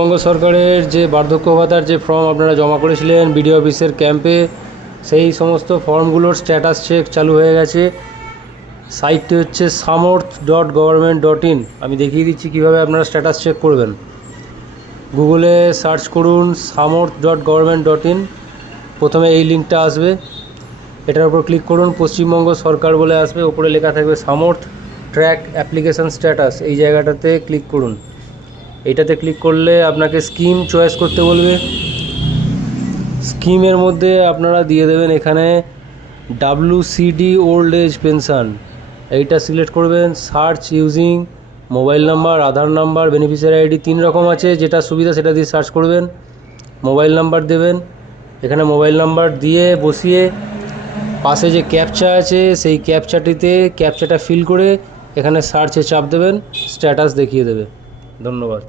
পশ্চিমবঙ্গ সরকারের যে বার্ধক্য ভাতার যে ফর্ম আপনারা জমা করেছিলেন বিডিও অফিসের ক্যাম্পে, সেই সমস্ত ফর্মগুলোর স্ট্যাটাস চেক চালু হয়ে গেছে। সাইটটি হচ্ছে samorth.government.in। আমি দেখিয়ে দিচ্ছি কীভাবে আপনারা স্ট্যাটাস চেক করবেন। গুগলে সার্চ করুন samorth.government.in। প্রথমে এই লিঙ্কটা আসবে, এটার উপর ক্লিক করুন, পশ্চিমবঙ্গ সরকার বলে আসবে, ওপরে লেখা থাকবে সামর্থ ট্র্যাক অ্যাপ্লিকেশান স্ট্যাটাস। এই জায়গাটাতে ক্লিক করুন। এইটাতে ক্লিক করলে আপনাকে স্কিম চয়েস করতে বলবে। স্কিমের মধ্যে আপনারা দিয়ে দেবেন এখানে WCD ওল্ড এজ পেনশন, এইটা সিলেক্ট করবেন। সার্চ ইউজিং মোবাইল নাম্বার, আধার নাম্বার, বেনিফিশিয়ারি আইডি, 3 রকম আছে, যেটা সুবিধা সেটা দিয়ে সার্চ করবেন। মোবাইল নাম্বার দেবেন, এখানে মোবাইল নাম্বার দিয়ে বসিয়ে পাশে যে ক্যাপচা আছে সেই ক্যাপচাটা ফিল করে এখানে সার্চে চাপ দেবেন, স্ট্যাটাস দেখিয়ে দেবে। ধন্যবাদ।